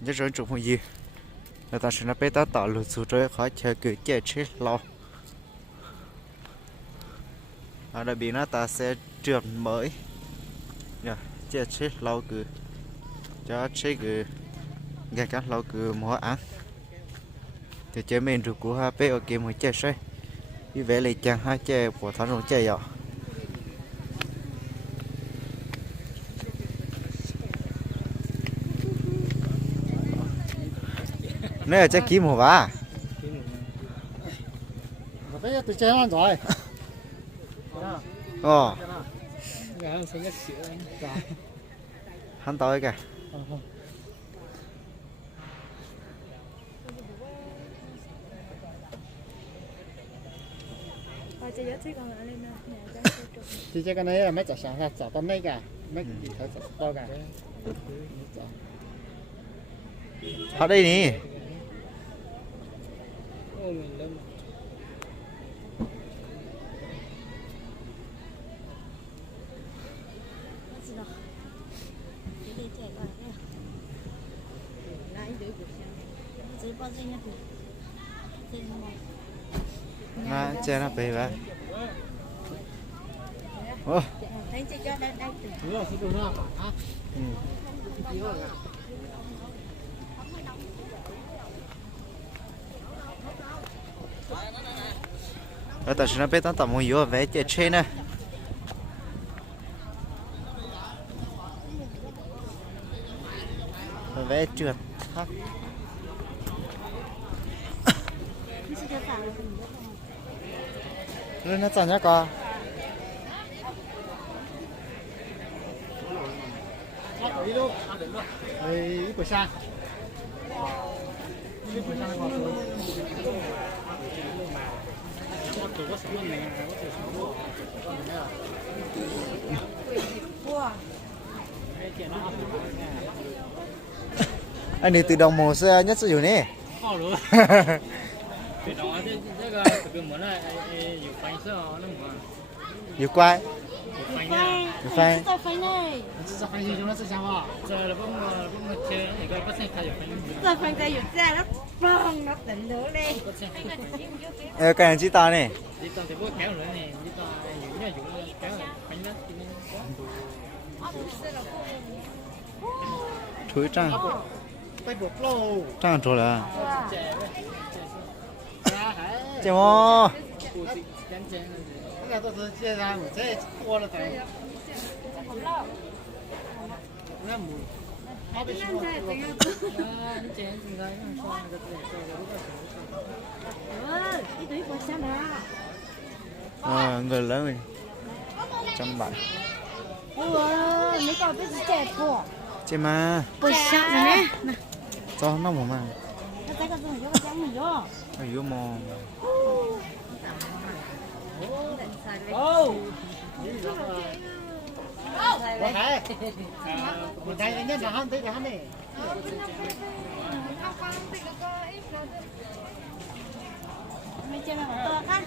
nhớ rồi chụp một gì là ta sẽ nó bé ta tạo lụt xuống rồi khỏi chờ cứ chạy chết lâu ở đây bị nó ta sẽ trượt mới nha chạy chết lâu cứ cho chết cứ nghe các lâu cứ mua ăn thì chế mình được của HP ở kia mới chạy say như vậy là chẳng hai chạy của thằng nó chạy à nè chắc kiếm một vả bây giờ tôi chơi ăn rồi ờ hắn tới kìa thì cái này là mấy chả sáng ra chả tao mấy cả mấy gì thấy to cả ở đây nè nó che nó bị vậy ô ở tại sao nó biết tao mua nhiều vé chạy trên nè vé trượt thấp lên nó chọn nhá con ấy của sang anh này tự động mổ xe nhất sử dụng nè nhiều quay nhiều phanh这翻译中的这想法，这了不切那个不是开有翻译。这放在有这nó bong nó tỉnh được đi. cái này chỉ ta nè chỉ ta thì bố kéo nữa nè, chỉ ta dùng nhá dùng kéo翻đó. thúi trang tay buộc lô. trang chỗ là chè mò cái này tôi sẽ chia ra một thế tua là phải. Nó mù. Nó bị sụp. Nó chén gì đấy, nó xoa cái Cái túi của sao mà. người lớn mình 100 bạc mấy con biết trẻ của. chè mà Của sao này nè. cho nó một mà Nó tay con dùng cho con mình vô. ai vô mò Có phải. Mình thấy nhất là hắn thấy cái hắn này. Mình chơi mà to khác.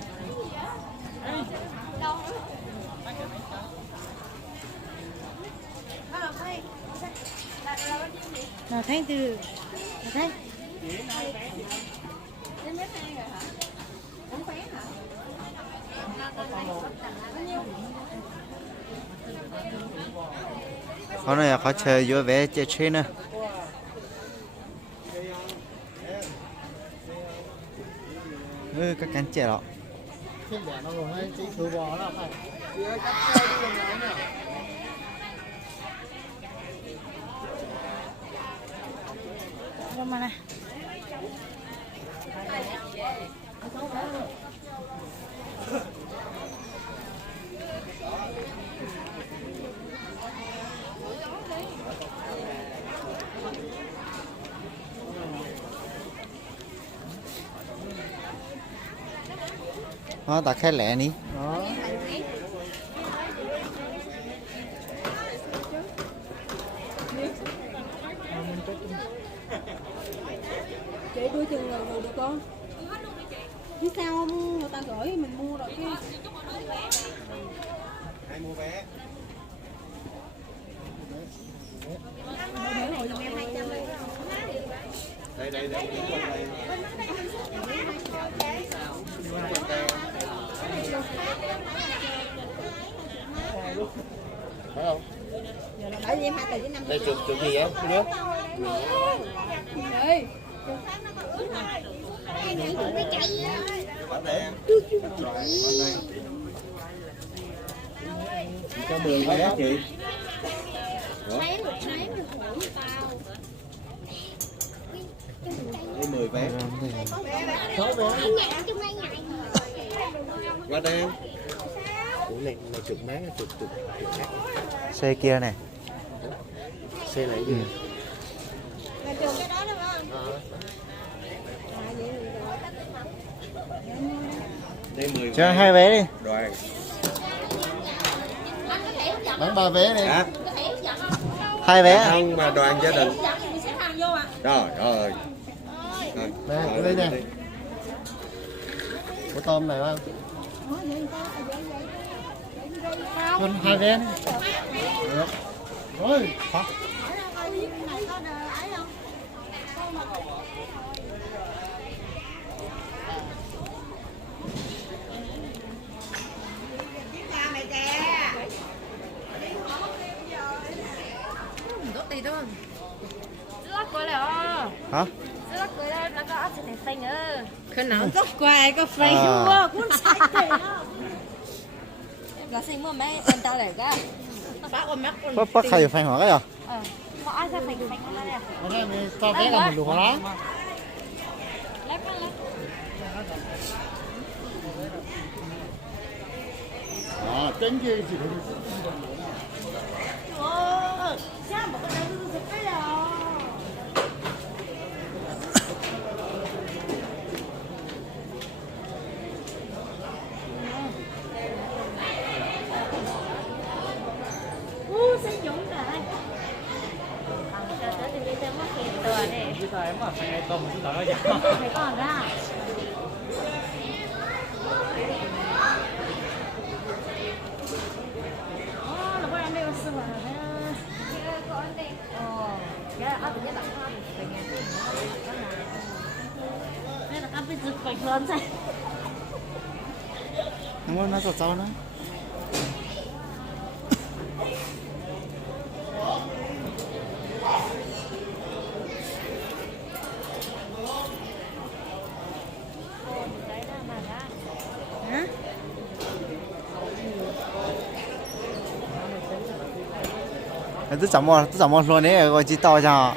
Nào thấy từ nào thấy có này có chơi vô vé chơi trên nè các cán trẻ đó Thiên đẻ nó gồm hai chỉ thứ bò đó phải. đâu mà nè. nó ta khai lẹ ní Đó. Chị đuôi chừng rồi được con. Chứ sao không người ta gửi mình mua rồi chứ. Ai mua vé? Để hồi em 200 luôn. Phải không? Ở gì mà từ năm Đây chụp gì vậy? Đứa. ơi. Cho 10 cái đó chị. Đây 10 vé. Số vé. Qua đây em. Ủa này chụp máy chụp khác. Xe kia này. Xe này gì? Là trường cái đó đúng không? Đây 10 Cho 2 vé đi. Đoàn. Bán 3 vé đi. Hả? 2 vé. Không mà đoàn gia đình. Trời ơi. Nè, đây nè. Có tôm này không? Con 2 vé đi. Được. Rồi, hả? Hả? Cái nào rất quay cái phây À. quá cũng sai thế đó. Là sinh mua mấy anh ta lại cái. Bác ôm mắt. Bác khai phanh hỏa cái à? Mà ai ra phanh phanh nó đây. Cái này mình cho vé là mình đủ hóa. Lấy con lấy. À, tính gì chỉ được. Sao mà cái này nó cái à? Sẽ dũng rồi. Cho tới thì bây giờ mất tiền tựa này. Bây giờ em mà phải ngày tôm chúng ta nói vậy. Phải còn ra. Là bữa ăn đây có sữa rồi. Có ăn đây. Cái áp lực nhất là hoa thì phải nghe tiếng nó là. Đây là áp lực giật phải lớn ra. Không có nó sao nữa. Hả? Tôi chọn một luôn đấy, gọi chỉ to cho.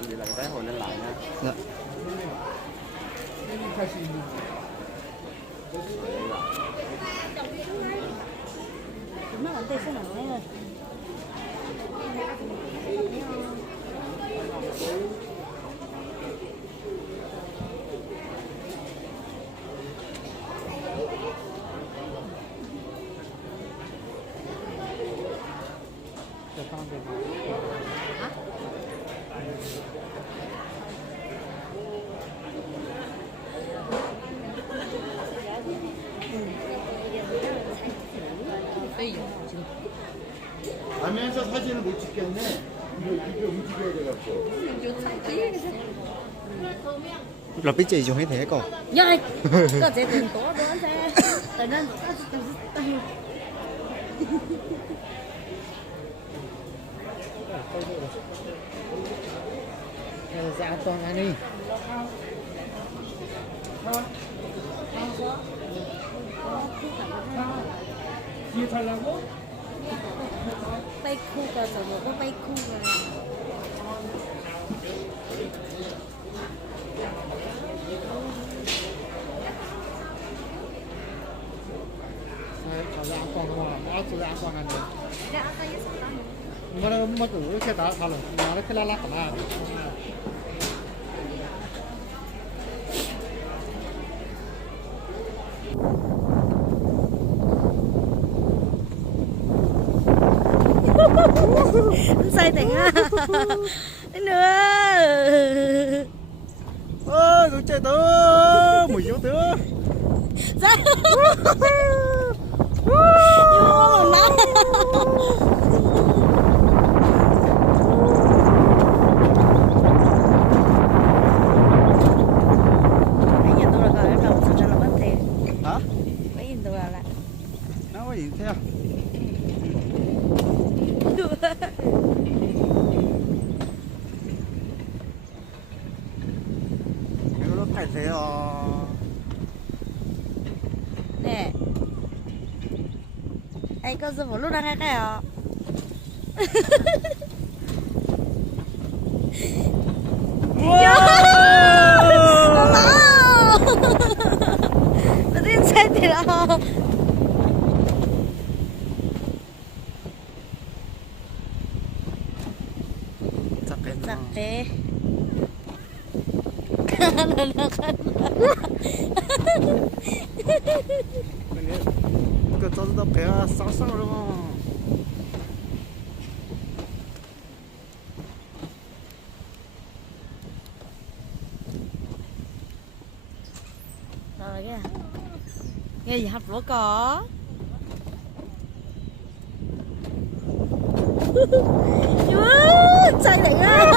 Vậy là cái vé hồi lên lại nha. Dạ. Nó làm tay số nào ấy. 가면서 사진을 못 찍겠네. 이거 움직여야 돼갖고. Là biết chị dùng hết thế còn. Rồi, có thể đừng có đó ra. Tại nên Sẽ an toàn anh đi. Chia thay là bố. bay khu cơ sở một có bay khu rồi. Là an toàn không ạ? Áo sự an toàn anh đi. Dạ, tôi biết sao Mà nó chủ cái đó thằng nó cái la cả là. Anh say tiền á. Đến nữa. ơi tôi chạy tới mùi vô tới Ra. Vô mà má. Mấy nhìn tôi là coi cái đầu sao là mất tiền. hả Mấy nhìn tôi là nó có gì theo nó phải thế nè. Anh có dùng một lúc đang nghe cái hả? Nó tin sai thì là sakit. cái chân nó bé sáng sáng luôn Rồi kìa. Nghe gì hấp lúa có. Chạy đỉnh á.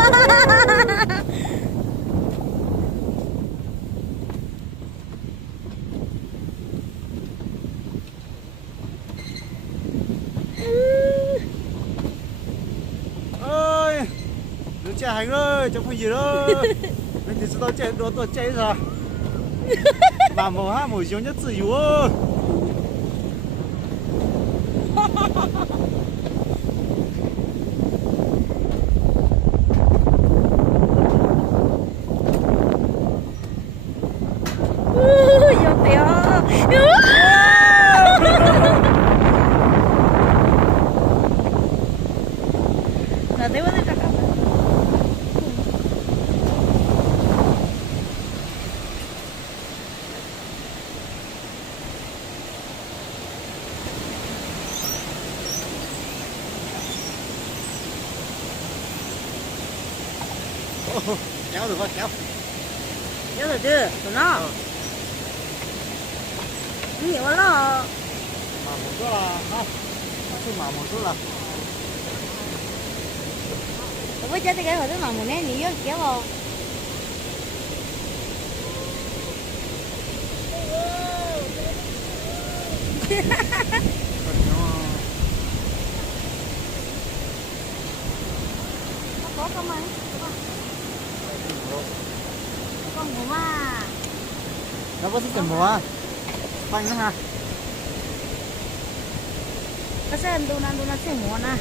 ơi đứa trẻ hành ơi chẳng phải gì đâu mình thì tao chạy đua tôi chạy rồi mà màu ha màu giống nhất tự yếu ơi Vô tiểu. Là thấy quá tất cả. kéo được không kéo Nhớ rồi chứ, tụi nó. Nhiều quá nó. mà một số là không chứ mà một số là Tụi với chết cái hồi đó mà một nén nhiều kéo không? Có con mày. Con ngủ mà. nó có thích mùa bánh nữa ha Kasi andun si Mona.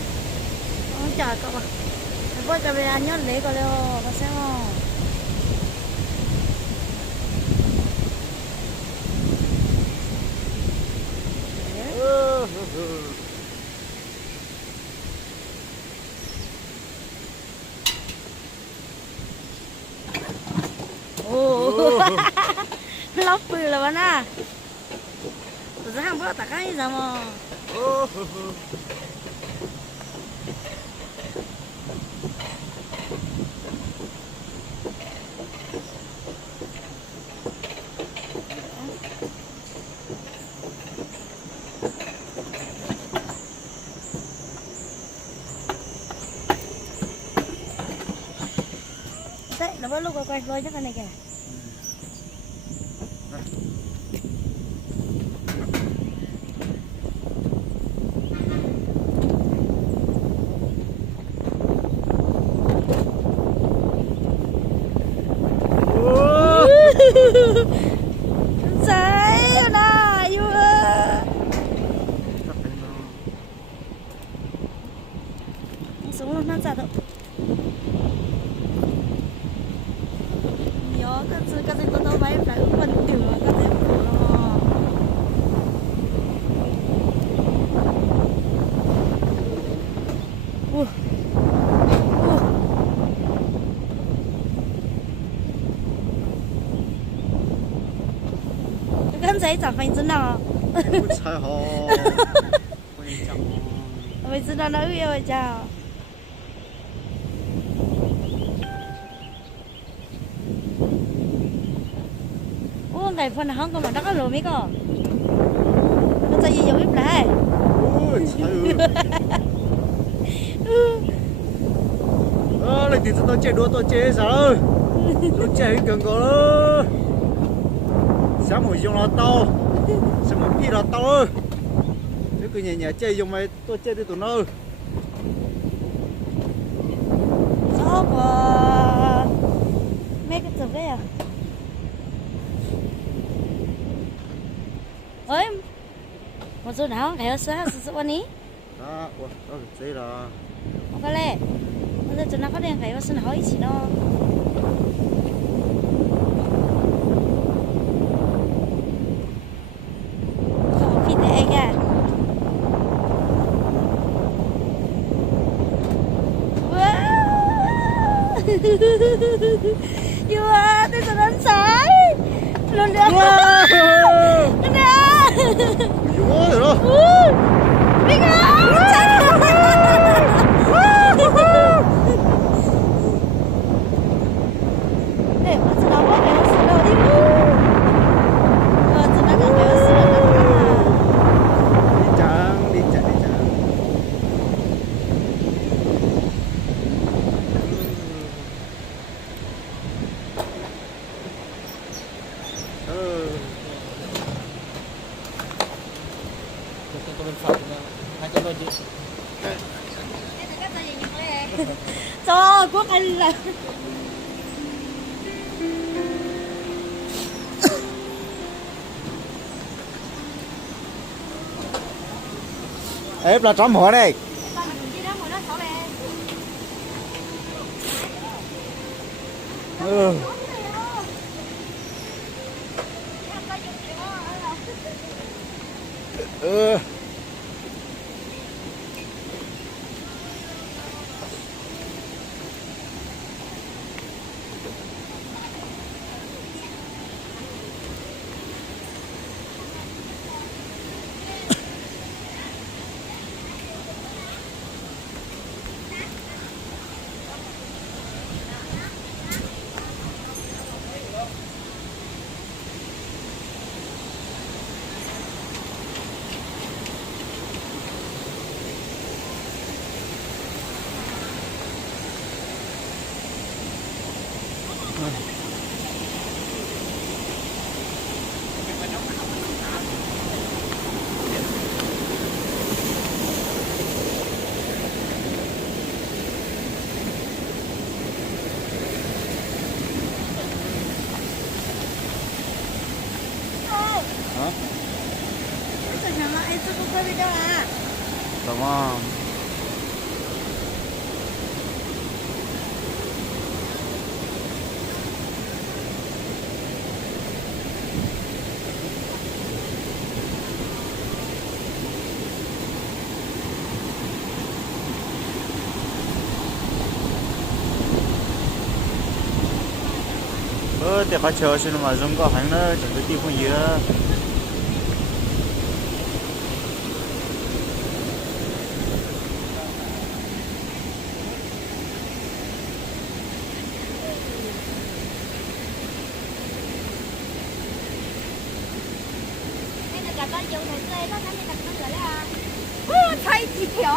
Ang tsaka ba? Nagboy ka ba yan yun? Lego leo. Kasi mo. Oh. Lóc bự là bạn à. Tôi sẽ hàng bữa tạc cái gì mà. Đấy, nó vẫn lúc quay lôi chắc cái này kìa. Say na you xuống luôn nó ra đâu nhớ cái gì tôi bay phải phân tiểu cái gì跟谁找分真的？不才好，我跟你讲哦。我知道那个要叫。con cái phần không còn mà nó có lùi mấy con nó sẽ gì giúp lại ôi trời ơi lại thì tôi chạy đua tôi chạy sao ơi tôi chạy gần có đó sáng một dùng là tao sáng một phi là tao ơi thế cứ nhẹ nhẹ chạy dùng mày tôi chạy đi tụi nó sao mà mấy cái tụi à ơi một số nào cái sao saoวันนี้ đó ủa đó là gì đó không có lẽ bây giờ chúng nó có đèn cái số nào ít chỉ nó phi tệ kìa wow đây là đánh sải luôn được nè ôi rồi đi ngó để mà chúng nó có cái sự đâu đi chúng nó có cái sự đi chẳng Tôi bên phải hai trăm đôi chứ. cho quốc anh là ép là trăm hóa đây ừ. Ừ. Tamam. để phải chờ xin mà dùng có hàng nữa chẳng có tiêu không gì đó thấy gì kiểu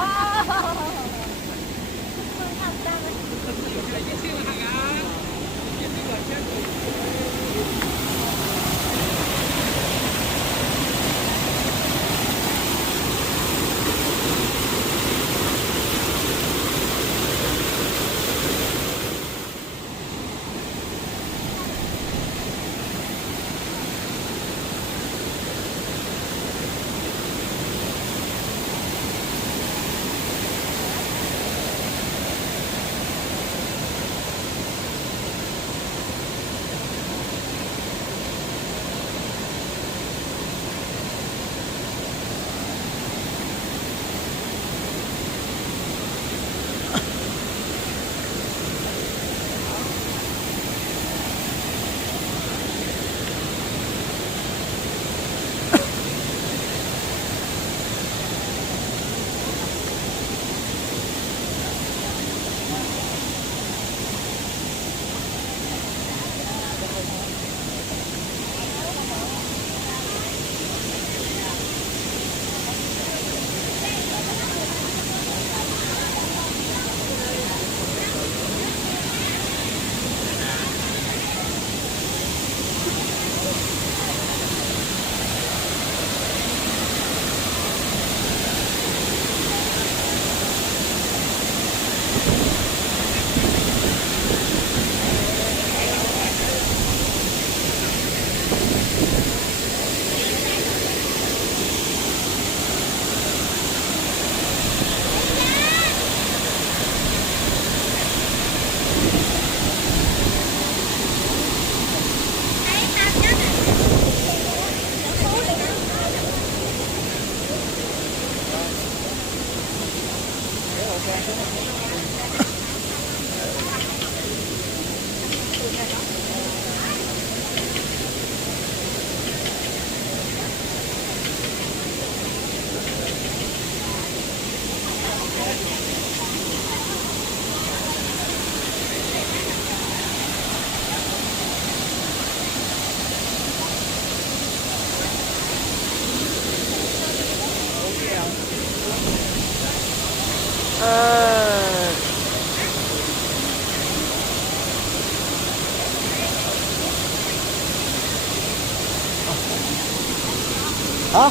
Hả?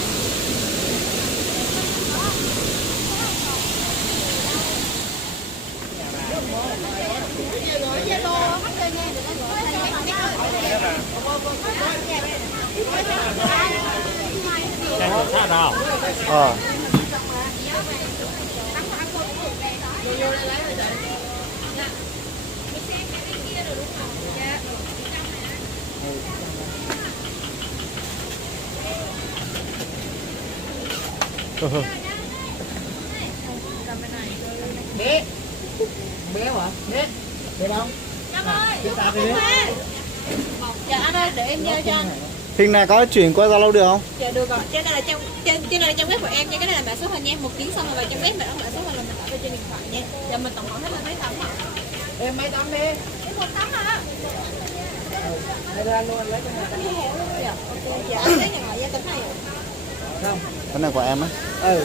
Ờ. Bé béo hả? Bé bé đâu? Dạ anh ơi, để em giao cho anh. Phim này có chuyển qua Zalo được không? Dạ được rồi. Trên này là trong web của em nha, cái này là mã số hình nha. Một tiếng xong rồi vào trong web mình đóng mã số hình là mình tải về trên điện thoại nha. Giờ mình tổng cộng hết là mấy tấm hả? Em mấy tấm đi. Em một tấm hả? Đây ra luôn lấy cái này. Dạ, ok. Dạ anh lấy nhận lại gia tấm này ạ. Không. Cái này của em á? Ừ.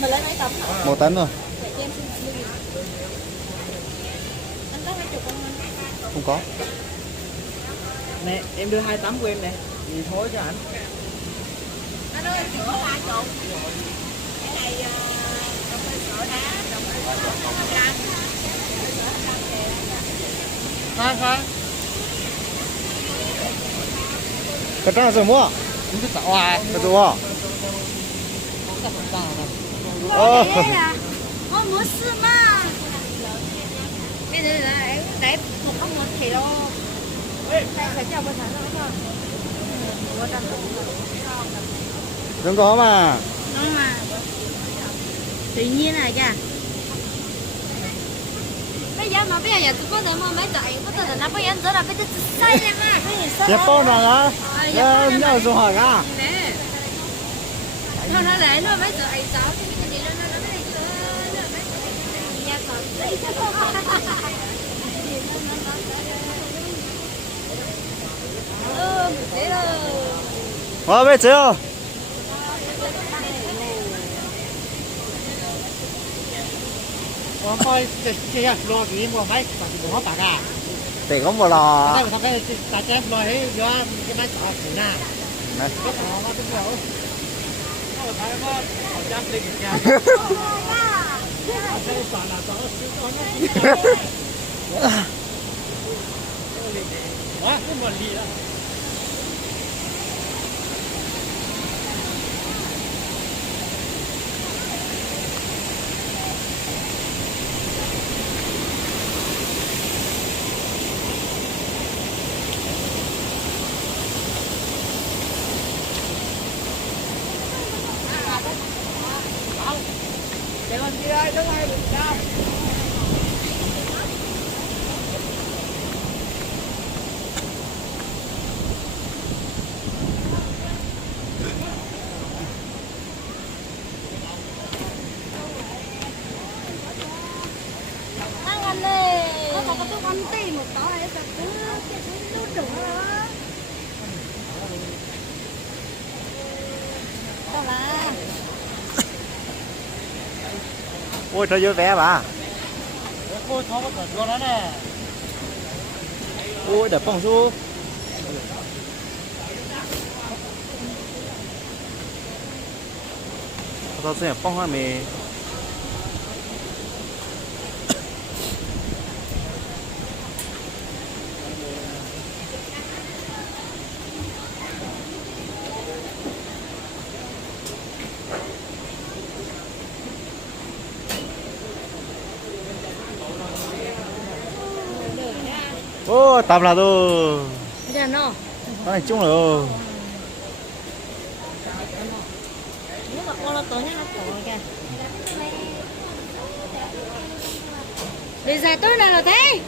Mình lấy mấy tấm hả? 1 tấn rồi. Dạ cho em xin 60.000. Anh có 20 không anh? Không có. Nè, em đưa 2 tấm của em nè. Gì thối cho ảnh. Anh ơi, sữa 3 chục. Cái này cà phê sữa đá, cà phê sữa 200. Hai. Cái trang là mua. Không biết tạo à. Cái gì mua? Ồ. Con muốn sư mà. Bây giờ là em để một con muốn thì đâu. Phải cho bên thằng nó không? Đừng có mà. Đúng mà. Tự nhiên này kìa. Bây giờ giờ tôi có thể mua mấy tờ có thể là nó bây giờ rất là bây giờ sai lên mà. Japan à? Nhớ dùng hỏi à? Nè. Thôi nó để nó mấy tờ ấy cháu chứ cái gì nó này thế rồi. Bây giờ Coi chị lo gì mua máy mà chị bỏ bạc à? để có một lò. Đây mà thằng cái ta chém lo ấy do cái máy sọ của na. Này. Cái họ nó đúng rồi. Nó phải có họ chém đi kìa. Họ sẽ sọ là nó. Quá cái một lì đó. Để con đi đây, đứng đây, đừng sao. Ăn đi. Có một cái con tì một tỏ này sẽ cứ đủ đó. Đâu là. Ôi trời vui vẻ bà. Cô thó có tờ cho nó nè. Ôi đẹp phong su. Tao sẽ phong hoa mì. Ô, tạm là tôi. Giờ nó. Cái này chung rồi. Nếu mà con nó tối nhá nó tối kìa. Đi ra tối nào rồi thế?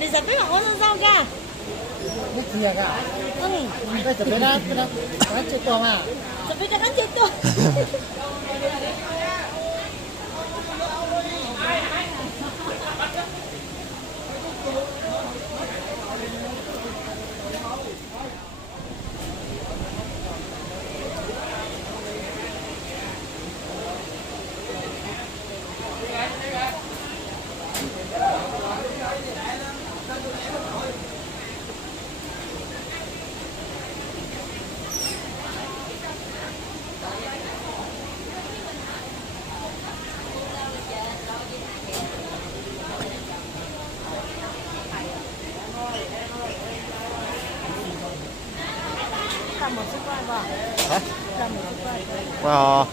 Đi ra tối nào có sao cả? Biết thiệt à? Ừ. Bây giờ biết đó, có chuyện to mà.จะไปจะกันเจ็บตัว ทำหมดสักวันบ่ hả ทำหมดสักวัน wow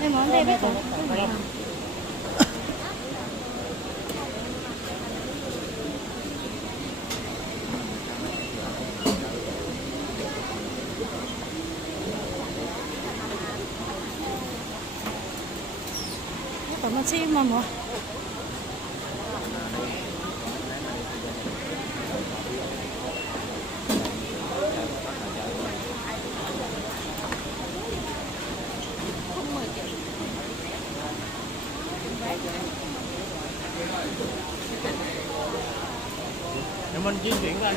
Đây món đây biết rồi. Tao mà chim mà mua. Để mình di chuyển ra.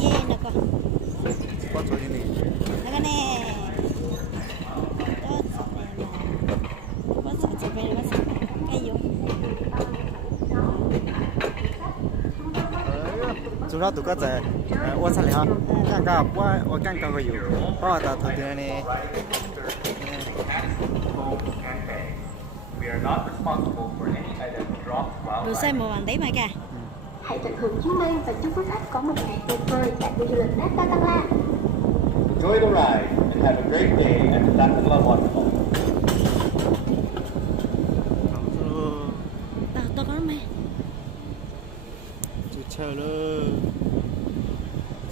Yeah, nako. có chỗ như này Naka ne. What's up, baby? What's up? Kayo. chúng nó tụi có thể quan sát lại ha càng cao qua càng cao cái gì bao giờ thời điểm này We are not responsible for any item dropped while Đồ xe màu vàng đấy mà cả. Hãy tận hưởng chuyến bay và chúc quý khách có một ngày tuyệt vời tại khu du lịch Nát Katala. enjoy the ride and have a great day at the Datanla waterfall. Tao có mày. chờ lơ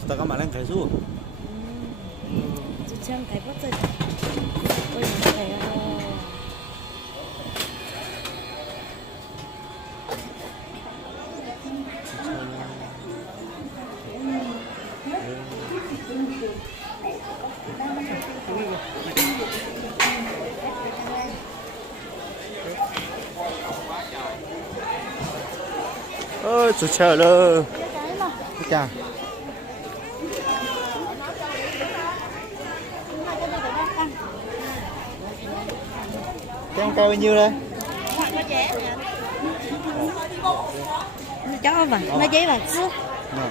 ta các bạn đang thấy su chú chân thấy bất rồi ôi thấy ơi chú chờ lơ chà Trang cao bao nhiêu đây? cháu mà nó giấy là chứ Nè,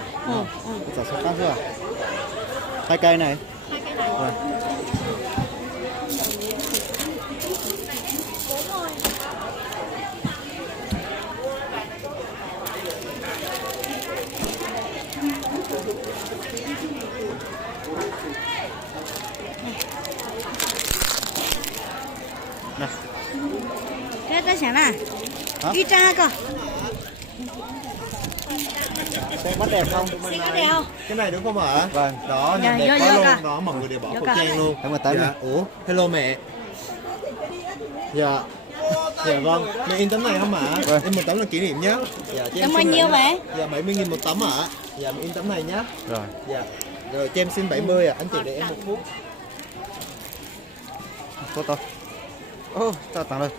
chả số căng chưa? 2 cây này. Rồi. Nè. cái đó xem à đi tra cơ Xem mắt đẹp không? xem có đẹp không Cái này đúng không ạ? Vâng. Đó, Dạ, nhìn đẹp vô, quá vô luôn. cả. Đó, mọi người đều bỏ Vô khẩu cả. trang luôn. Em mà tới Dạ, ủa, hello mẹ. Dạ. Dạ vâng, mẹ in tấm này không ạ? Vâng. In một tấm là kỷ niệm nhá. Dạ, cho Em bao xin nhiêu mẹ nhá. vậy? Dạ, 70.000 một tấm ạ. Dạ, mẹ in tấm này nhá. Rồi. Dạ. Rồi cho em xin 70 ạ. Anh chị để em 1 phút. Tốt to. Ô, tao tặng đây.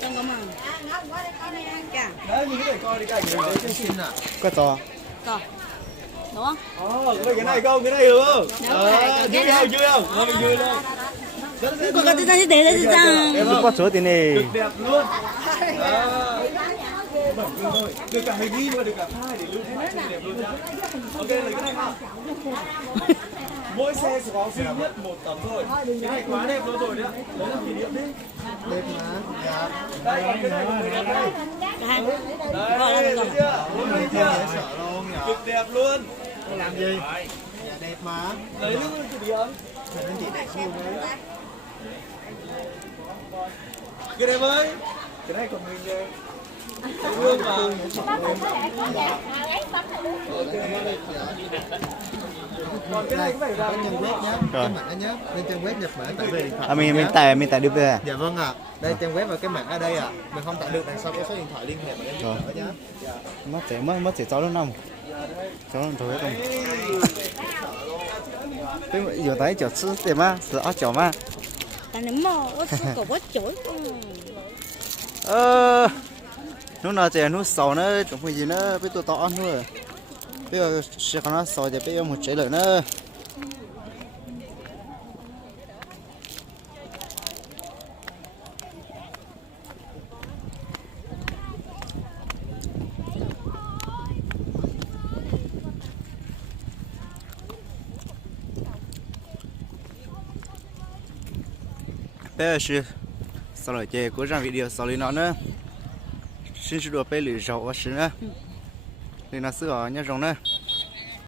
trong có mừng Đấy, nhìn cái này coi đi cả nhà để em xin ạ. Có to. rồi đúng không Ồ, cái này không? Cái này được không? cái Vui này. không? Vui không? Thôi mình vui lên. có cái thứ để đấy thứ ra Em có số tiền này. Cực đẹp luôn. Bẩn luôn thôi. Được cả hình ghi và được cả file để lưu lại đẹp luôn nhá. Ok, lấy cái này nào. Mỗi xe sẽ có duy nhất 1 tấm thôi. Cái này quá đẹp luôn rồi đấy ạ. Lấy làm kỷ niệm đi. Đẹp mà. Dạ. Đây, còn cái này của mình đây. hàng Đây, thấy chưa? Thấy chưa? Sợ luôn nhỉ. Cực đẹp luôn. Làm gì? Dạ đẹp mà. Lấy luôn cái điểm. Anh chị đẹp luôn đấy. Cái đẹp ơi. Cái này của mình đây. Hương mà. Còn cái này cũng phải ra trang web nhá. Cái mã nhá. Lên trang web nhập mã tải về điện thoại. À mình tải được về. Dạ vâng ạ. Đây trang web và cái mã ở đây ạ. Mình không tải được đằng sau có số điện thoại liên hệ mà em giúp đỡ nhá. Dạ. mất chỉ 6 đến 5. Cháu thôi không. Cái giờ thấy chỗ吃点吗？是2.9吗？ ta nếm mò có quá chổi lúc nào trẻ lúc sau nữa trong cái gì nữa biết tôi to ăn thôi bây giờ sẽ còn nó sau thì bây giờ một chế lợi nữa bây giờ是sau lại chơi của trang video sau này nó nữa xin chúc được bây lì rau và xin nữa thì nó sửa nhá rồng nữa